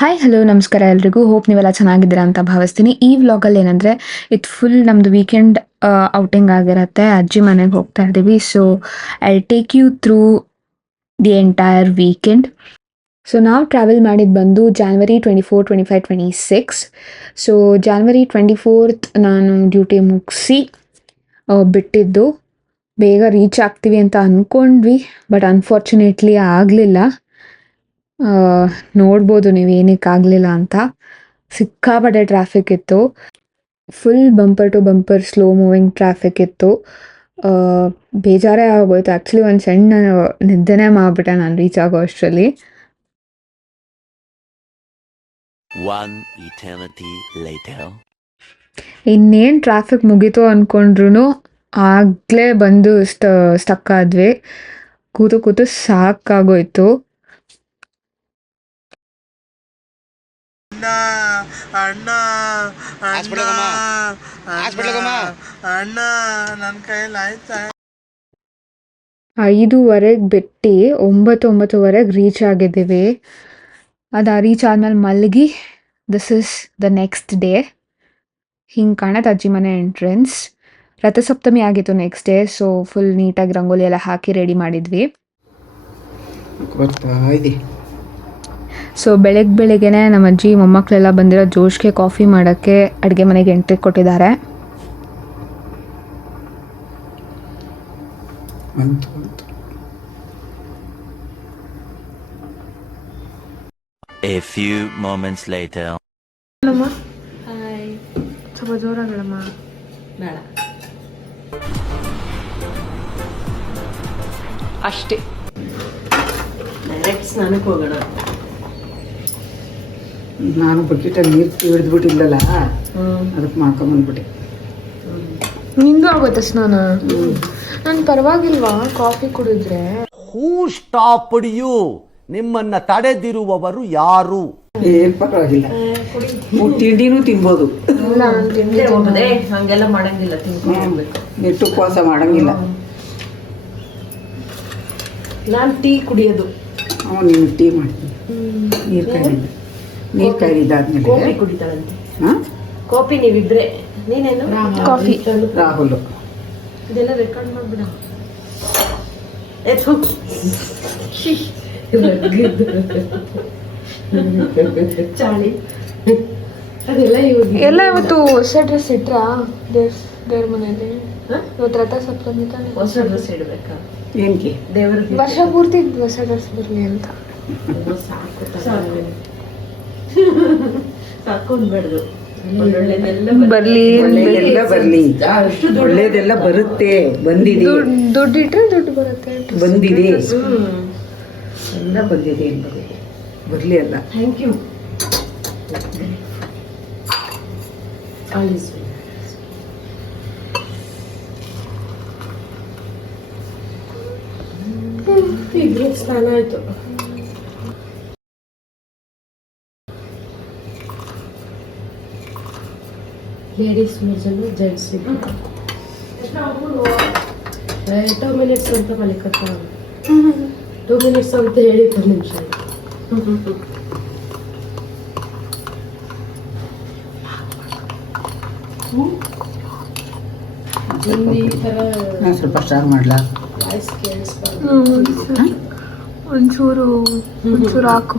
Hi hello ನಮಸ್ಕಾರ ಎಲ್ರಿಗೂ. Hope ನೀವೆಲ್ಲ ಚೆನ್ನಾಗಿದ್ದೀರಾ ಅಂತ ಭಾವಿಸ್ತೀನಿ. ಈ ವ್ಲಾಗಲ್ಲಿ ಏನಂದರೆ ಇದು ಫುಲ್ ನಮ್ಮದು ವೀಕೆಂಡ್ ಔಟಿಂಗ್ ಆಗಿರತ್ತೆ. ಅಜ್ಜಿ ಮನೆಗೆ ಹೋಗ್ತಾ ಇದ್ದೀವಿ. So I take you through the entire weekend so ನಾವು ಟ್ರಾವೆಲ್ ಮಾಡಿದ್ದು ಬಂದು January twenty four twenty five twenty six so January twenty fourth ನಾನು ಡ್ಯೂಟಿ ಮುಗಿಸಿ ಬಿಟ್ಟಿದ್ದು. ಬೇಗ ರೀಚ್ ಆಗ್ತೀವಿ ಅಂತ ಅಂದ್ಕೊಂಡ್ವಿ ಬಟ್ ಅನ್ಫಾರ್ಚುನೇಟ್ಲಿ ಆಗಲಿಲ್ಲ. ನೋಡ್ಬೋದು ನೀವು ಏನಕ್ಕೆ ಆಗಲಿಲ್ಲ ಅಂತ. ಸಿಕ್ಕಾಪಟ್ಟೆ ಟ್ರಾಫಿಕ್ ಇತ್ತು. Full bumper to bumper slow moving traffic ಇತ್ತು. ಬೇಜಾರೇ ಆಗೋಯ್ತು. ಆ್ಯಕ್ಚುಲಿ ಒಂದು ಸಣ್ಣ ನಿದ್ದೆನೇ ಮಾಡಿಬಿಟ್ಟೆ ನಾನು ರೀಚ್ ಆಗೋ ಅಷ್ಟರಲ್ಲಿ. ಇನ್ನೇನು ಟ್ರಾಫಿಕ್ ಮುಗೀತು ಅಂದ್ಕೊಂಡ್ರು ಆಗಲೇ ಬಂದು ಸ್ಟ ಸ್ಟಕ್ ಆದ್ವಿ. ಕೂತು ಕೂತು ಸಾಕಾಗೋಯ್ತು. ಅಣ್ಣ ಅಣ್ಣ ಅಣ್ಣ. ಅಣ್ಣ ನನ್ನ ಕೈಯಲ್ಲಿ ಆಯ್ತಾ? ಐದೂವರೆಗೆ ಬಿಟ್ಟು ಒಂಬತ್ತು ಒಂಬತ್ತುವರೆಗೆ ರೀಚ್ ಆಗಿದ್ದೀವಿ. ಅದು ರೀಚ್ ಆದಮೇಲೆ ಮಲಗಿ this is the next day ಹಿಂಗೆ ಕಾಣತ್ತೆ ಅಜ್ಜಿ ಮನೆ ಎಂಟ್ರೆನ್ಸ್ ರಥಸಪ್ತಮಿ ಆಗಿತ್ತು ನೆಕ್ಸ್ಟ್ ಡೇ ಸೊ ಫುಲ್ ನೀಟಾಗಿ ರಂಗೋಲಿ ಎಲ್ಲ ಹಾಕಿ ರೆಡಿ ಮಾಡಿದ್ವಿ. ಬರ್ತಾ ಇದೆ. ಸೊ ಬೆಳಗ್ಗೆ ಬೆಳಗ್ಗೆನೇ ನಮ್ಮ ಅಜ್ಜಿ ಮೊಮ್ಮಕ್ಕಳೆಲ್ಲ ಬಂದಿರೋ ಜೋಶ್ಗೆ ಕಾಫಿ ಮಾಡೋಕ್ಕೆ ಅಡುಗೆ ಮನೆಗೆ ಎಂಟ್ರಿ ಕೊಟ್ಟಿದ್ದಾರೆ. A few moments later. ಸ್ವಲ್ಪ ಜೋರಾಗಳಮ್ಮ ಬೇಡ. ಅಷ್ಟೇ. ಡೈರೆಕ್ಟ್ ಸ್ನಾನಕ್ಕೆ ಹೋಗೋಣ. ನಾನು ಬಕೆಟಲ್ಲಿ ನೀರು ಹಿಡಿದ್ಬಿಟ್ಟಿಲ್ಲಲ್ಲ ಅದಕ್ಕೆ ಮಾಡ್ಕೊಂಬಂದ್ಬಿಟ್ಟೆ ನಿಂದು ಆಗುತ್ತೆ ಸ್ನಾನ? ನಾನು ಪರವಾಗಿಲ್ವಾ ಕಾಫಿ ಕುಡಿದ್ರೆ? ಹೂ ಸ್ಟಾಪ್ ಯು ನಿಮ್ಮನ್ನ ತಡೆದಿರುವವರು ಯಾರು? ಏನ್ ಪರವಾಗಿಲ್ಲ. ತಿಂಡಿನೂ ತಿನ್ಬೋದು. ಹಂಗೆಲ್ಲ ಮಾಡಂಗಿಲ್ಲ ನೆಟ್ಟು ಉಪವಾಸ ಮಾಡಂಗಿಲ್ಲ. ನಾನು ಟೀ ಕುಡಿಯೋದು. ಅವ್ನು ನೀನು ಟೀ ಮಾಡ್ತೀನಿ. ನೀರು ನೀರು ಕಾಯ್ದಿದ್ದಾದ್ಮೇಲೆ ಕಾಫಿ ಕುಡಿತಾಳಂತೆ. ಹಾಂ? ಕಾಫಿ ನೀವಿಬ್ರೆ. ನೀನೇನು? ಕಾಫಿ. ರಾಹುಲ್. ಇದೆಲ್ಲ ರೆಕಾರ್ಡ್ ಮಾಡ್ಬಿಡ. ಎತ್ತು ಚಾಳಿ. ಅದೆಲ್ಲ ಇವಾಗ ಎಲ್ಲ ಇವತ್ತು ಹೊಸ ಡ್ರೆಸ್ ಇಟ್ರಾ? ದೇವ್ರ ದೇವ್ರ ಮನೆಯಲ್ಲಿ? ಹ? ಇವತ್ತು ರಥ ಸಪ್ತಮಿ ತಾನೆ. ಹೊಸ ಡ್ರೆಸ್ ಇಡ್ಬೇಕಾ? ಏನಕ್ಕೆ ದೇವರ ವರ್ಷ ಪೂರ್ತಿ ಹೊಸ ಡ್ರೆಸ್ ಬರಲಿ ಅಂತ. ಸಾಕು. ಒಳ್ಳೊಳ್ಳೆದೆಲ್ಲ ಬರ್ಲಿ ಒಳ್ಳೆಯದೆಲ್ಲ ಬರಲಿ ಒಳ್ಳೇದೆಲ್ಲ ಬರುತ್ತೆ. ಬಂದಿದೆ. ದುಡ್ಡು ದುಡ್ಡು ಇಟ್ರೆ ದುಡ್ಡು ಬರುತ್ತೆ. ಬಂದಿದೆ. ಎಲ್ಲ ಬಂದಿದೆ ಬರ್ಲಿ ಬಂದಿದೆ ಬರಲಿ ಅಲ್ಲ. ಥ್ಯಾಂಕ್ ಯು ಇಬ್ರು ಸ್ನಾನ ಆಯ್ತು. ಲೇಡೀಸ್ ಮಿರ್ಜನ್ನು ಜೆಂಟ್ಸ್ ಟೂ ಮಿನಿಟ್ಸ್ ಅಂತ ಮಲಿಕತ್ತ ಟೂ ಮಿನಿಟ್ಸ್ ಅಂತ ಹೇಳಿ ಒಂದು ನಿಮಿಷ ಈ ಥರ ನಾನು ಸ್ವಲ್ಪ ಸ್ಟಾರ್ ಮಾಡ್ಲಾ? ವಾಯ್ಸ್ ಕೇಳಿಸ್ಬಾರ್ದು ಒಂಚೂರು ಒಂಚೂರು ಹಾಕು.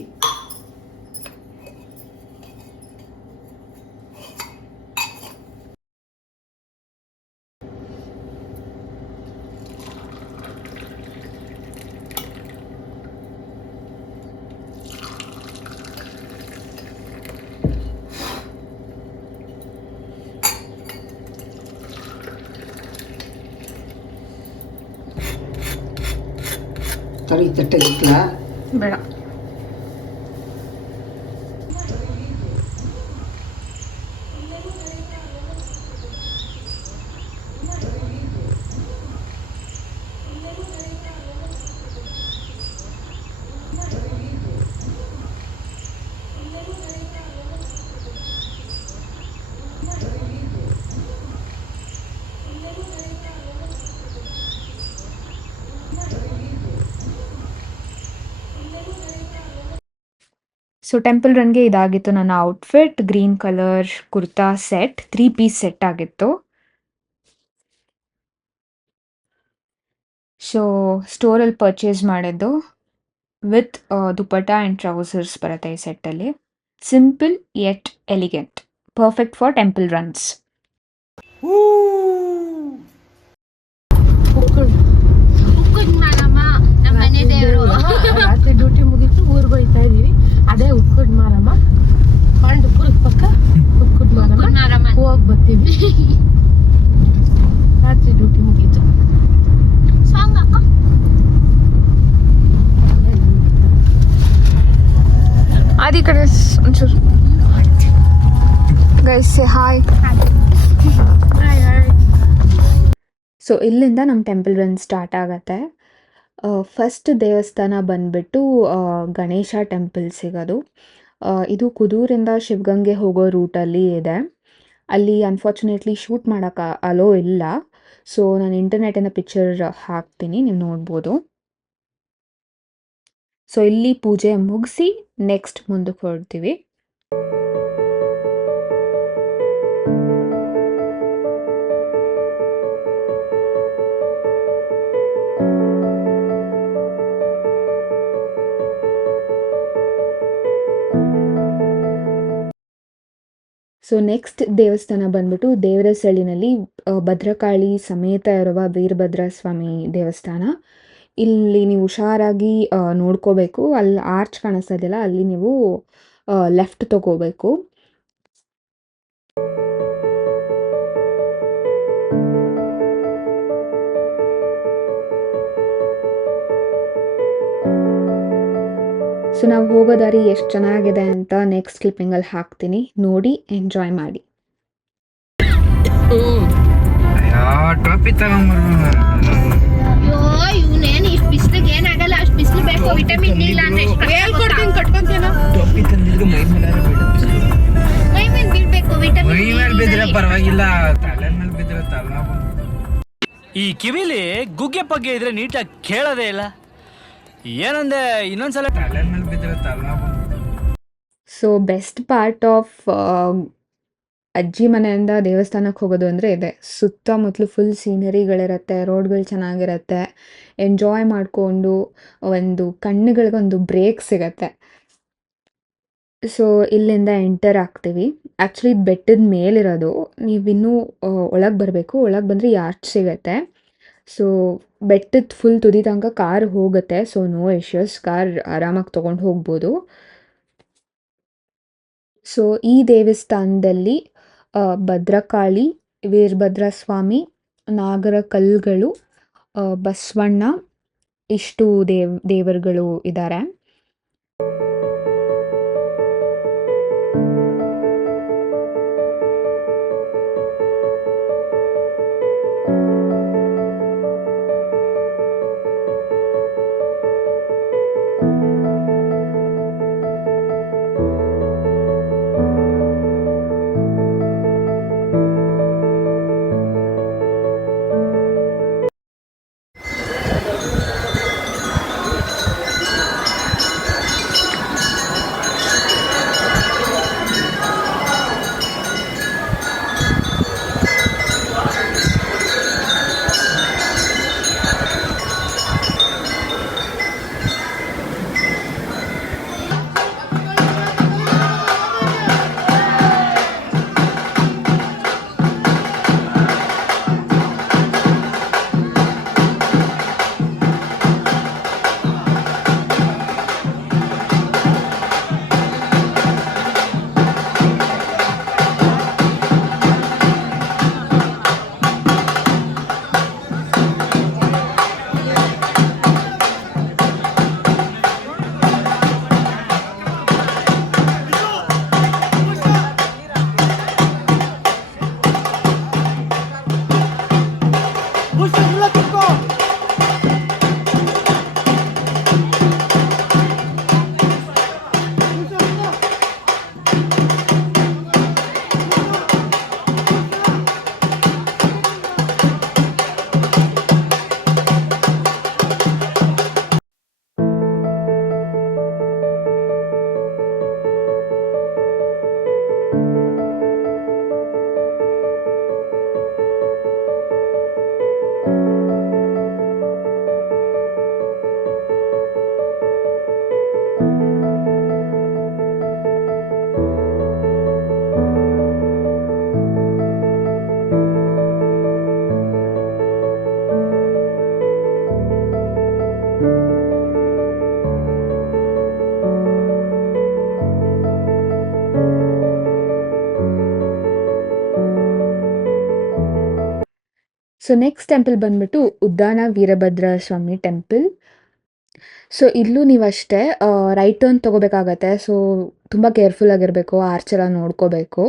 மிர்ச்சி ಕಳಿತಟ್ಟೆ ಇಕ್ಕಲಾ ಬೇಡ ಸೊ ಟೆಂಪಲ್ ರನ್ಗೆ ಇದಾಗಿತ್ತು ನನ್ನ outfit green colour kurta set three piece set ಆಗಿತ್ತು ಸೊ ಸ್ಟೋರಲ್ಲಿ ಪರ್ಚೇಸ್ ಮಾಡಿದ್ದು ವಿತ್ ದುಪಟ್ಟ ಆ್ಯಂಡ್ ಟ್ರೌಸರ್ಸ್ ಬರುತ್ತೆ ಈ ಸೆಟ್ಟಲ್ಲಿ simple yet elegant perfect for temple runs ಕಡೆ ಒಂಚೂರು. ಗೈಸ್ ಹಾಯ್ ಸೊ ಇಲ್ಲಿಂದ ನಮ್ಮ ಟೆಂಪಲ್ ರನ್ ಸ್ಟಾರ್ಟ್ ಆಗುತ್ತೆ. ಫಸ್ಟ್ ದೇವಸ್ಥಾನ ಬಂದ್ಬಿಟ್ಟು ಆ, ಗಣೇಶ ಟೆಂಪಲ್ ಸಿಗೋದು. ಆ, ಇದು ಕುದೂರಿಂದ ಶಿವಗಂಗೆ ಹೋಗೋ ರೂಟಲ್ಲಿ ಇದೆ. ಅಲ್ಲಿ ಅನ್ಫಾರ್ಚುನೇಟ್ಲಿ ಶೂಟ್ ಮಾಡೋಕ್ಕೆ ಅಲೋ ಇಲ್ಲ. ಸೊ ನಾನು ಇಂಟರ್ನೆಟಿಂದ ಪಿಕ್ಚರ್ ಹಾಕ್ತೀನಿ ನೀವು ನೋಡ್ಬೋದು. ಸೊ ಇಲ್ಲಿ ಪೂಜೆ ಮುಗಿಸಿ ನೆಕ್ಸ್ಟ್ ಮುಂದಕ್ಕೆ ಹೊರಡ್ತೀವಿ. ಸೊ ನೆಕ್ಸ್ಟ್ ದೇವಸ್ಥಾನ ಬಂದ್ಬಿಟ್ಟು ದೇವರಸಳ್ಳಿನಲ್ಲಿ ಭದ್ರಕಾಳಿ ಸಮೇತ ಇರುವ ವೀರಭದ್ರ ಸ್ವಾಮಿ ದೇವಸ್ಥಾನ. ಇಲ್ಲಿ ನೀವು ಹುಷಾರಾಗಿ ನೋಡ್ಕೋಬೇಕು. ಅಲ್ಲಿ ಆರ್ಚ್ ಕಾಣಿಸ್ತಾ ಇದೆಯಲ್ಲ, ಅಲ್ಲಿ ನೀವು ಲೆಫ್ಟ್ ತಗೋಬೇಕು. ಸೊ, ನಾವು ಹೋಗೋ ದಾರಿ ಎಷ್ಟು ಚೆನ್ನಾಗಿದೆ ಅಂತ ನೆಕ್ಸ್ಟ್ ಕ್ಲಿಪ್ಪಿಂಗಲ್ಲಿ ಹಾಕ್ತೀನಿ. ನೋಡಿ ಎಂಜಾಯ್ ಮಾಡಿ. ಬಿಸ್ಲು ಬೇಕು ವಿಟಮಿನ್ ಡಿ ಇಲ್ಲ ಅಂದ್ರೆ ಎಷ್ಟ್ ತಂದಿದ್ರು ಮೈ ಮೇಲೆ ಮೈ ಮೇಲ್ ಬೀಳ್ಬೇಕು ವಿಟಮಿನ್ ಮೈ ಮೇಲೆ ಬಿದ್ರೆ ಪರವಾಗಿಲ್ಲ ತಲೆ ಮೇಲೆ ಬಿದ್ರೆ ತಲೆ ಈ ಕಿವಿಲಿ ಗುಗ್ಗೆ ಪಗ್ಗೆ ಇದ್ರೆ ನೀಟಾಗಿ ಕೇಳೋದೇ ಇಲ್ಲ. ಏನಂದೆ ಇನ್ನೊಂದ್ಸಲ ತಲೆ ಮೇಲೆ ಬಿದ್ರೆ ತಲೆ ಸೊ ಬೆಸ್ಟ್ ಪಾರ್ಟ್ ಆಫ್ ಅಜ್ಜಿ ಮನೆಯಿಂದ ದೇವಸ್ಥಾನಕ್ಕೆ ಹೋಗೋದು ಅಂದರೆ ಇದೆ. ಸುತ್ತಮುತ್ತಲು ಫುಲ್ ಸೀನರಿಗಳಿರುತ್ತೆ ರೋಡ್ಗಳು ಚೆನ್ನಾಗಿರುತ್ತೆ ಎಂಜಾಯ್ ಮಾಡಿಕೊಂಡು ಒಂದು ಕಣ್ಣುಗಳಿಗೊಂದು ಬ್ರೇಕ್ ಸಿಗತ್ತೆ. ಸೊ ಇಲ್ಲಿಂದ ಎಂಟರ್ ಆಗ್ತೀವಿ. ಆ್ಯಕ್ಚುಲಿ ಬೆಟ್ಟದ ಮೇಲಿರೋದು. ನೀವಿನ್ನೂ ಒಳಗೆ ಬರಬೇಕು. ಒಳಗೆ ಬಂದರೆ ಯಾರ್ಚ್ ಸಿಗತ್ತೆ. ಸೊ ಬೆಟ್ಟದ ಫುಲ್ ತುದಿ ತನಕ ಕಾರ್ ಹೋಗುತ್ತೆ. ಸೊ ನೋ ಇಶ್ಯೂಸ್ ಕಾರ್ ಆರಾಮಾಗಿ ತೊಗೊಂಡು ಹೋಗ್ಬೋದು. ಸೊ ಈ ದೇವಸ್ಥಾನದಲ್ಲಿ ಭದ್ರಕಾಳಿ ವೀರಭದ್ರ ಸ್ವಾಮಿ ನಾಗರ ಕಲ್ಲುಗಳು ಬಸವಣ್ಣ ಇಷ್ಟು ದೇವ್ ದೇವರುಗಳು ಇದ್ದಾರೆ ಸೊ ನೆಕ್ಸ್ಟ್ ಟೆಂಪಲ್ ಬಂದ್ಬಿಟ್ಟು ಉದ್ದಾನ ವೀರಭದ್ರ ಸ್ವಾಮಿ ಟೆಂಪಲ್ ಸೊ ಇಲ್ಲೂ ನೀವು ಅಷ್ಟೇ ರೈಟ್ ಟರ್ನ್ ತೊಗೋಬೇಕಾಗತ್ತೆ. ಸೊ ತುಂಬ ಕೇರ್ಫುಲ್ ಆಗಿರಬೇಕು ಆರ್ಚ್ ಎಲ್ಲ ನೋಡ್ಕೋಬೇಕು.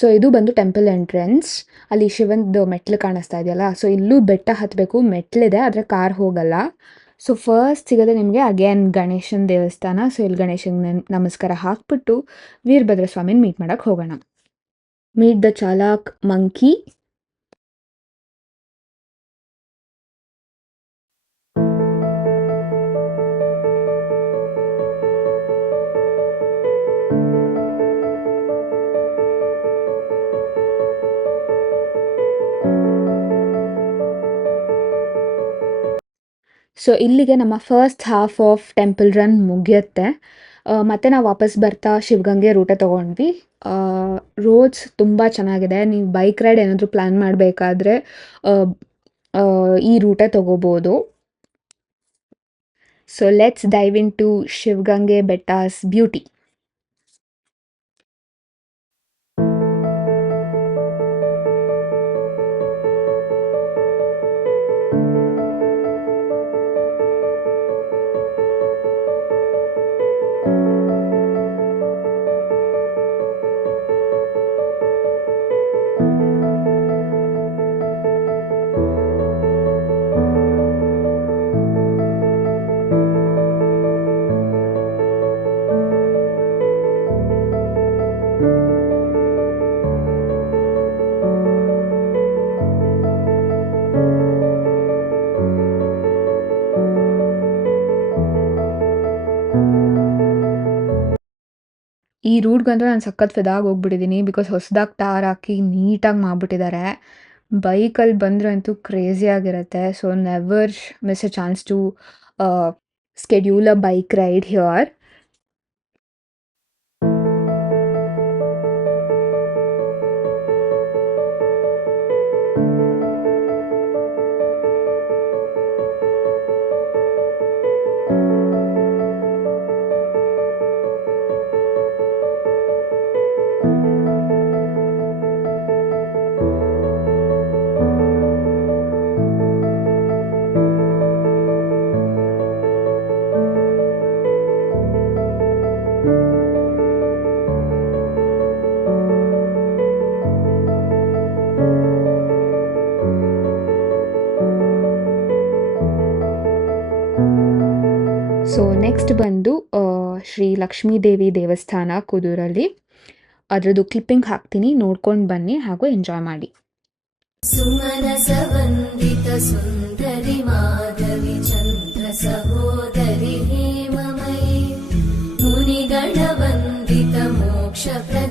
ಸೊ ಇದು ಬಂದು ಟೆಂಪಲ್ ಎಂಟ್ರೆನ್ಸ್ ಅಲ್ಲಿ ಶಿವಂದು ಮೆಟ್ಲು ಕಾಣಿಸ್ತಾ ಇದೆಯಲ್ಲ ಸೊ ಇಲ್ಲೂ ಬೆಟ್ಟ ಹತ್ತಬೇಕು ಮೆಟ್ಲಿದೆ, ಆದರೆ ಕಾರ್ ಹೋಗಲ್ಲ. ಸೊ ಫಸ್ಟ್ ಸಿಗೋದೆ ನಿಮಗೆ ಅಗೇನ್ ಗಣೇಶನ ದೇವಸ್ಥಾನ. ಸೊ ಇಲ್ಲಿ ಗಣೇಶನ ನಮಸ್ಕಾರ ಹಾಕ್ಬಿಟ್ಟು ವೀರಭದ್ರ ಸ್ವಾಮಿನ ಮೀಟ್ ಮಾಡೋಕ್ಕೆ ಹೋಗೋಣ. ಮೀಟ್ ದ ಚಾಲಾಕ್ ಮಂಕಿ ಸೊ ಇಲ್ಲಿಗೆ ನಮ್ಮ first half of temple run ಮುಗಿಯುತ್ತೆ. ಮತ್ತು ನಾವು ವಾಪಸ್ ಬರ್ತಾ ಶಿವಗಂಗೆ ರೂಟೆ ತೊಗೊಂಡ್ವಿ. ರೋಡ್ಸ್ ತುಂಬ ಚೆನ್ನಾಗಿದೆ. ನೀವು ಬೈಕ್ ರೈಡ್ ಏನಾದರೂ ಪ್ಲ್ಯಾನ್ ಮಾಡಬೇಕಾದ್ರೆ ಈ ರೂಟೆ ತೊಗೋಬೋದು. So let's dive in to Shivagange ಬೆಟ್ಟಾಸ್ beauty ಈ ರೂಟ್ಗಂತೂ ನಾನು ಸಖತ್ ಫಿದಾಗಿ ಹೋಗ್ಬಿಟ್ಟಿದ್ದೀನಿ ಬಿಕಾಸ್ ಹೊಸದಾಗಿ ಟಾರ್ ಹಾಕಿ ನೀಟಾಗಿ ಮಾಡಿಬಿಟ್ಟಿದ್ದಾರೆ ಬೈಕಲ್ಲಿ ಬಂದರೆ ಅಂತೂ ಕ್ರೇಜಿ ಆಗಿರುತ್ತೆ so never miss a chance to schedule a bike ride here so next ಬಂದು ಶ್ರೀ ಲಕ್ಷ್ಮೀದೇವಿ ದೇವಸ್ಥಾನ ಕುದೂರಲ್ಲಿ. ಅದರದ್ದು ಕ್ಲಿಪ್ಪಿಂಗ್ ಹಾಕ್ತೀನಿ, ನೋಡ್ಕೊಂಡು ಬನ್ನಿ, ಹಾಗೂ ಎಂಜಾಯ್ ಮಾಡಿ. ಸುಮನ ಸವಂದಿತ ಸುಂದರಿ ಮಾಧವಿ ಚಂದ್ರ ಸಹೋದರಿ ಹೇಮಮಯಿ. ಮುನಿಗಣ ವಂದಿತ ಮೋಕ್ಷ ಪ್ರ